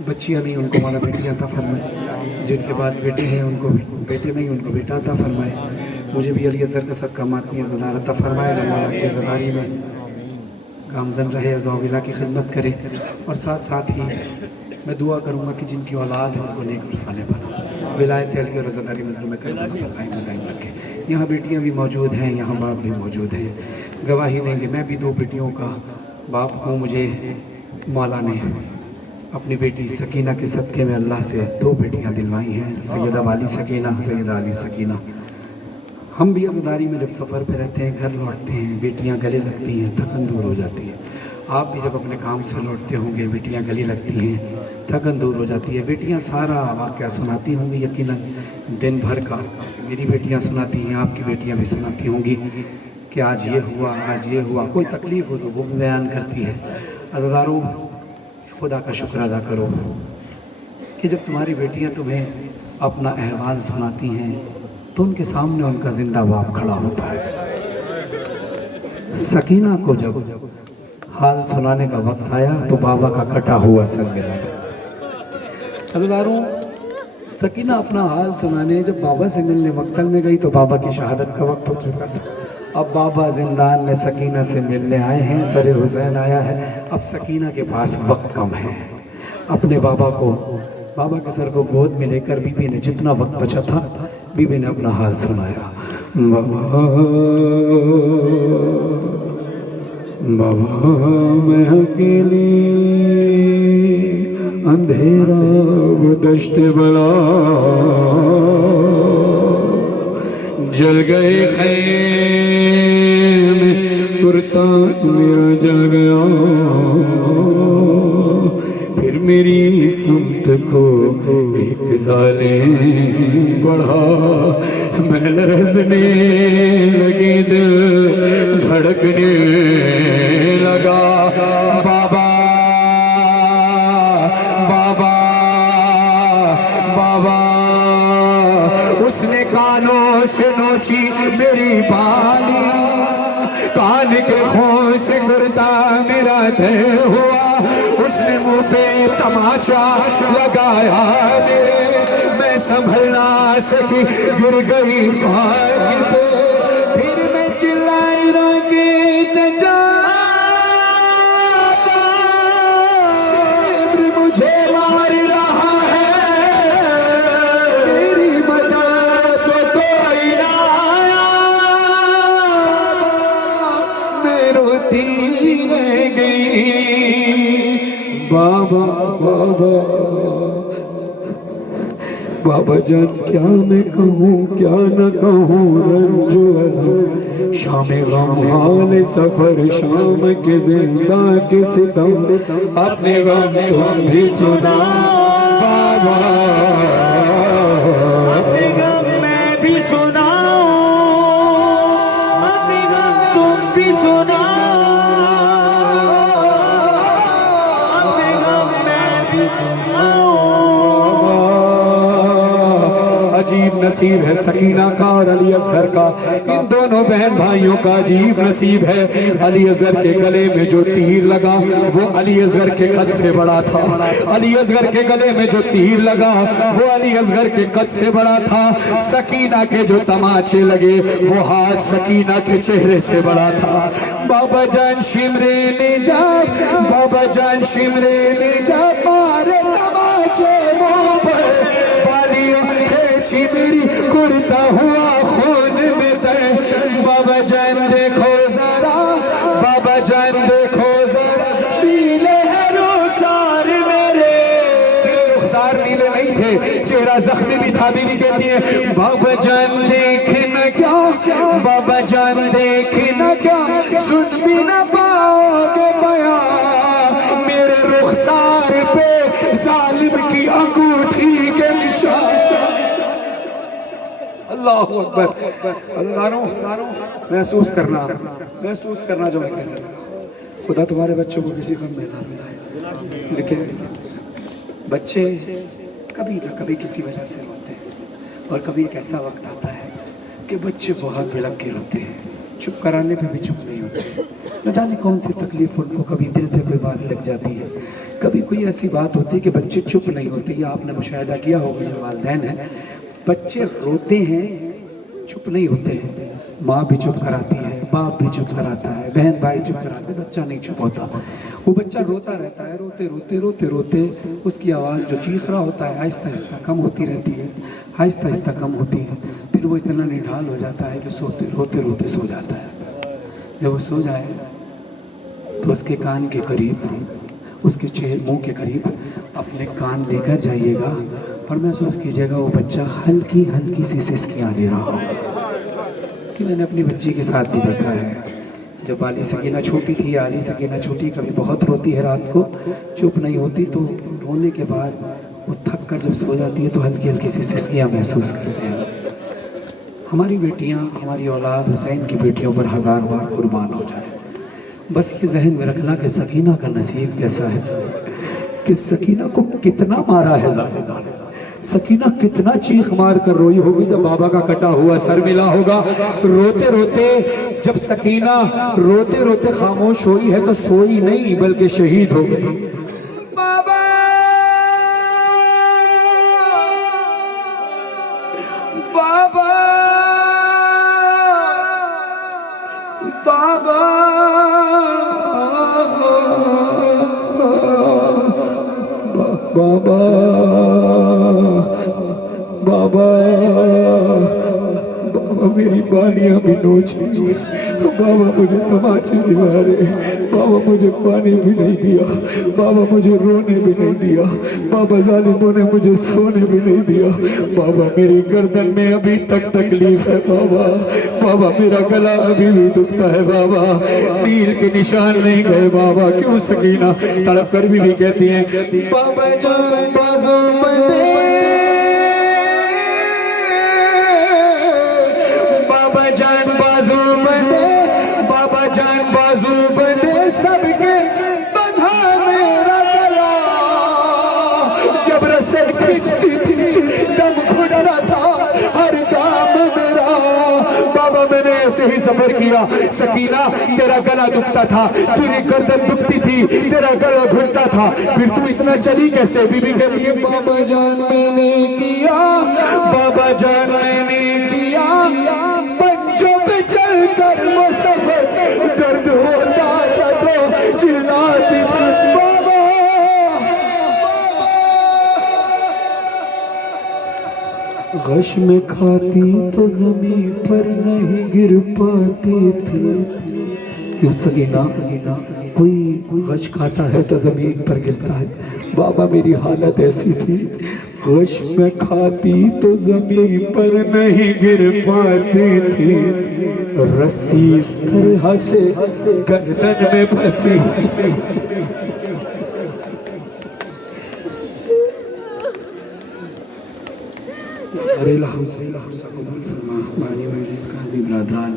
बच्चियाँ नहीं उनको मौला बेटी अता फरमाए, जिनके पास बेटे हैं उनको बेटे नहीं उनको बेटा अता फरमाए। मुझे भी अली असर का सदका मातमी अज़दार अता फरमाए जो मौला की अज़दारी में गामज़न रहे, अज़ाविला की खिदमत करे। और साथ साथ ही मैं दुआ करूँगा कि जिनकी औलाद है उनको नेक और साले बना, विलायत अली और रज़ादारी मज़लूम करबला पर कायम दायम रखे। यहाँ बेटियाँ भी मौजूद हैं, यहाँ बाप भी मौजूद हैं, गवाही देंगे। मैं भी 2 बेटियों का बाप हूँ। मुझे मौला ने अपनी बेटी सकीना के सदक़े में अल्लाह से 2 बेटियाँ दिलवाई हैं, सैयदा वाली सकीना, सैयदा अली सकीना। हम भी अज़दारी में जब सफ़र पे रहते हैं, घर लौटते हैं, बेटियां गले लगती हैं, थकन दूर हो जाती है। आप भी जब अपने काम से लौटते होंगे, बेटियां गले लगती हैं, थकन दूर हो जाती है। बेटियां सारा वाक़या सुनाती होंगी यकीनन दिन भर का, जैसे मेरी बेटियां सुनाती हैं, आपकी बेटियां भी सुनाती होंगी कि आज ये हुआ, आज ये हुआ। कोई तकलीफ़ हो तो वो भी बयान करती है। अज़दारों, खुदा का शुक्र अदा करो कि जब तुम्हारी बेटियां तुम्हें अपना अहवाल सुनाती हैं तो उनके सामने उनका जिंदा बाप खड़ा होता है। सकीना को जब हाल सुनाने का वक्त आया तो बाबा का कटा हुआ सर गिरा था। अज़दारों, सकीना अपना हाल सुनाने जब बाबा से मिलने मक्तल में गई तो बाबा की शहादत का वक्त हो चुका था। अब बाबा जिंदान में सकीना से मिलने आए हैं, सर हुसैन आया है। अब सकीना के पास वक्त कम है। अपने बाबा के सर को गोद में लेकर बीबी ने जितना वक्त बचा था, बीबी ने अपना हाल सुनाया। बाबा मैं अकेली, अंधेरा वो दश्त बला, जल गए खैमे, कुर्ता मेरा जल गया। फिर मेरी समत को एक साले बढ़ा, मैं लरज़ने लगी, दिल धड़कने लगा। बाबा बाबा बाबा, उसने कानों से नोची मेरी बालियां, कान के खून से कुर्ता मेरा तय हुआ। उसने मुँह पे तमाचा लगाया मेरे, मैं संभल ना सकी, गिर गई पानी पे। फिर मैं चिल्लाई रोके चचा, शेर मुझे मार रहा है, मेरी मदद को कोई ना आया। मैं रोती रह गई। बाबा बाबा बाबा जान, क्या मैं कहूँ क्या न कहूँ, रंजो अलम शाम गम हाल सफर, शाम के जिंदा के सितम, अपने गम तुम भी सुना बाबा, अपने गम मैं भी सुनाऊं, अपने गम तुम भी सुनाओ, अपने गम मैं भी सुनाऊं। अजीब नसीब है सकीना का और अली असगर का, इन दोनों बहन भाइयों का अजीब नसीब है। अली असगर के गले में जो तीर लगा वो अली असगर के कद से बड़ा था। अली असगर के गले में जो तीर लगा वो अली असगर के कद से बड़ा था। सकीना के जो तमाचे लगे वो हाथ सकीना के चेहरे से बड़ा था। बाबा जान शिमरे ने जा, बाबा जान शिमरे ने जा, मारे तमाचे मुंह पर, बालियों मेरी कुर्ता हुआ खून में तय। बाबा जान देखो जरा, बाबा जान देखो जरा, नीले हैं रुखसार मेरे। सिर्फ रुखसार नीले नहीं थे, चेहरा जख्मी भी था। बीवी कहती है बाबा जान देखना क्या, बाबा जान देखना क्या, सुन भी ना पाओगे बयां, मेरे रुखसार पे जालिम की अंगूठी के निशान। अल्लाहु अकबर। अज़दारों, महसूस करना जो मैं कह रहा हूँ, खुदा तुम्हारे बच्चों को किसी गम में ना मिलाए, लेकिन बच्चे कभी ना कभी किसी वजह से रोते हैं। और कभी एक ऐसा वक्त आता है कि बच्चे बहुत बिलख के रोते हैं, चुप कराने पे भी चुप नहीं होते। न जाने कौन सी तकलीफ उनको, कभी दिल पे कोई बात लग जाती है, کبھی کوئی ایسی بات ہوتی ہے کہ بچے چپ نہیں ہوتے، یہ آپ نے مشاہدہ کیا ہوگا، جو والدین ہیں بچے روتے ہیں چپ نہیں ہوتے ہیں، ماں بھی چپ کراتی ہے، باپ بھی چپ کراتا ہے، بہن بھائی چپ کراتے ہیں، بچہ نہیں چپ ہوتا، وہ بچہ روتا رہتا ہے، روتے روتے روتے روتے اس کی آواز جو چیخ رہا ہوتا ہے آہستہ آہستہ کم ہوتی رہتی ہے، آہستہ آہستہ کم ہوتی ہے، پھر وہ اتنا نڈھال ہو جاتا ہے کہ سوتے روتے روتے سو جاتا ہے۔ جب وہ سو جائے تو اس کے کان کے قریب، اس کے منہ کے قریب اپنے کان لے کر جائیے گا اور محسوس کیجیے گا وہ بچہ ہلکی ہلکی سی سسکیاں دے رہا ہو، کہ میں نے اپنی بچی کے ساتھ بھی دیکھا ہے، جب علی سکینہ چھوٹی تھی، علی سکینہ چھوٹی کبھی بہت روتی ہے رات کو، چپ نہیں ہوتی، تو رونے کے بعد وہ تھک کر جب سو جاتی ہے تو ہلکی ہلکی سی سسکیاں محسوس کرتے ہیں۔ ہماری بیٹیاں، ہماری اولاد حسین کی بیٹیوں پر ہزار بار قربان ہو جائے، بس یہ ذہن میں رکھنا کہ سکینہ کا نصیب کیسا ہے، کہ سکینہ کو کتنا مارا ہے ظالم، سکینہ کتنا چیخ مار کر روئی ہوگی جب بابا کا کٹا ہوا سر ملا ہوگا، روتے روتے جب سکینہ روتے روتے خاموش ہوئی ہے تو سوئی نہیں بلکہ شہید ہو گئی۔ بابا بابا بابا بابا بابا بابا میری بالیاں بھی نوچ لی، بابا مجھے تماچے بھی مارے، بابا مجھے پانی بھی نہیں دیا، بابا مجھے رونے بھی نہیں دیا، بابا ظالموں نے مجھے سونے بھی نہیں دیا، بابا میری گردن میں ابھی تک تکلیف ہے، بابا بابا میرا گلا ابھی بھی دکھتا ہے، بابا نیل کے نشان نہیں گئے، بابا کیوں سکینہ تڑپ کر بھی کہتی ہیں بابا جان بازو بندے، بابا جان بازو بندے، بابا جان بازو بندے، سب کے بندھا میرا گلا، جب رسل کھچتی تھی دم گھٹتا تھا ہر کام میرا، بابا میں نے ایسے ہی سفر کیا، سکینہ تیرا گلا دکھتا تھا، تیری گردن دکھتی تھی، تیرا گلا گھٹتا تھا، پھر تو اتنا چلی کیسے؟ بی بی کہتی ہے بابا جان میں نے کیا، بابا جان میں نے کیا، بچوں پہ چل کر وہ سفر، درد ہوتا تھا تو چلاتی تھی بابا۔ غش میں کھاتی تو زمین پر نہیں گر پاتی تھی، کیوں سکینہ کوئی غش کھاتا ہے تو زمین پر گرتا ہے، بابا میری حالت ایسی تھی، غش میں کھاتی تو زمین پر نہیں گر پاتی تھی، رسی اس طرح سے گردن میں پھنسی، ارے اللہ ہم سے قبول فرما، ہماری مجلس کا حضرت برادران